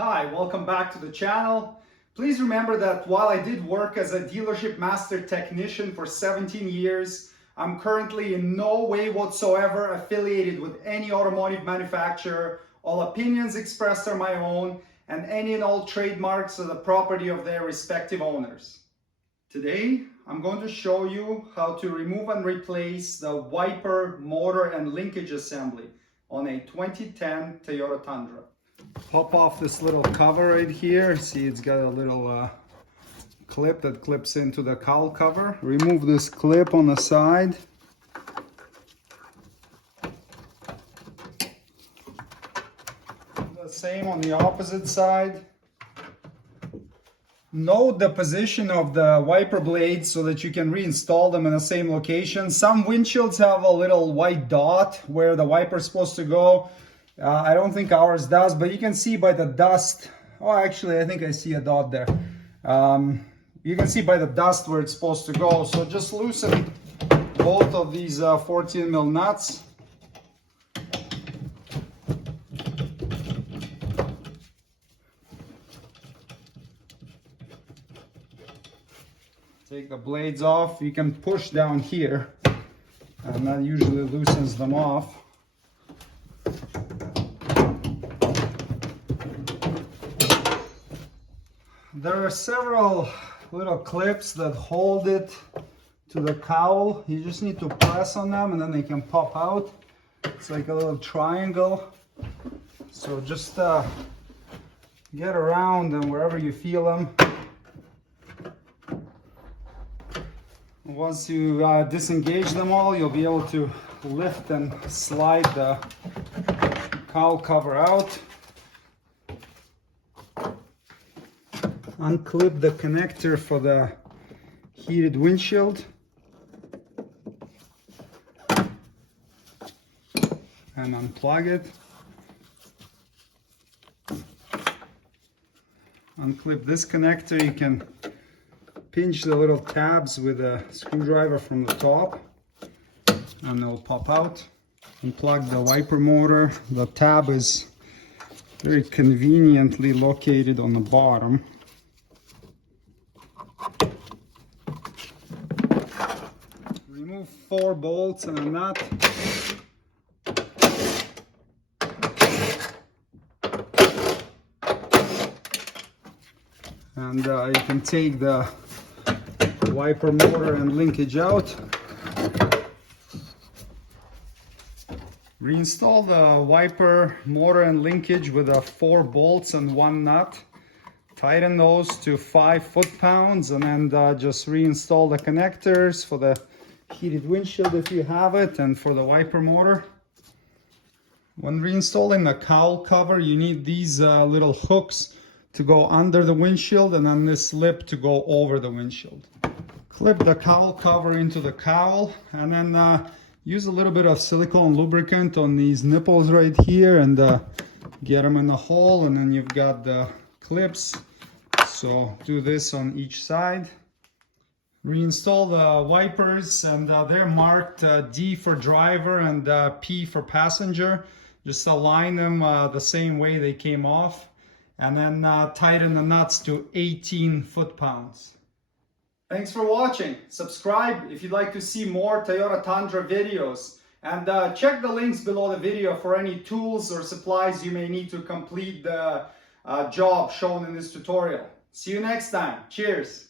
Hi, welcome back to the channel. Please remember that while I did work as a dealership master technician for 17 years, I'm currently in no way whatsoever affiliated with any automotive manufacturer. All opinions expressed are my own, and any and all trademarks are the property of their respective owners. Today, I'm going to show you how to remove and replace the wiper, motor, and linkage assembly on a 2010 Toyota Tundra. Pop off this little cover right here. See, it's got a little clip that clips into the cowl cover. Remove this clip on the side. The same on the opposite side. Note the position of the wiper blades so that you can reinstall them in the same location. Some windshields have a little white dot where the wiper is supposed to go. I don't think ours does, but you can see by the dust. Oh, actually, I think I see a dot there. You can see by the dust where it's supposed to go. So just loosen both of these 14 mil nuts. Take the blades off. You can push down here, and that usually loosens them off. There are several little clips that hold it to the cowl. You just need to press on them and then they can pop out. It's like a little triangle. So just get around them wherever you feel them. Once you disengage them all, you'll be able to lift and slide the cowl cover out. Unclip the connector for the heated windshield. And unplug it. Unclip this connector. You can pinch the little tabs with a screwdriver from the top and they'll pop out. Unplug the wiper motor. The tab is very conveniently located on the bottom. Remove 4 bolts and a nut. And you can take the wiper motor and linkage out. Reinstall the wiper motor and linkage with 4 bolts and 1 nut. Tighten those to 5 foot-pounds and then just reinstall the connectors for the heated windshield if you have it, and for the wiper motor. When reinstalling the cowl cover, you need these little hooks to go under the windshield and then this lip to go over the windshield. Clip the cowl cover into the cowl and then use a little bit of silicone lubricant on these nipples right here and get them in the hole, and then you've got the clips. So do this on each side. Reinstall the wipers, and they're marked D for driver and P for passenger. Just align them the same way they came off, and then tighten the nuts to 18 foot-pounds. Thanks for watching. Subscribe if you'd like to see more Toyota Tundra videos, and check the links below the video for any tools or supplies you may need to complete the job shown in this tutorial. See you next time. Cheers.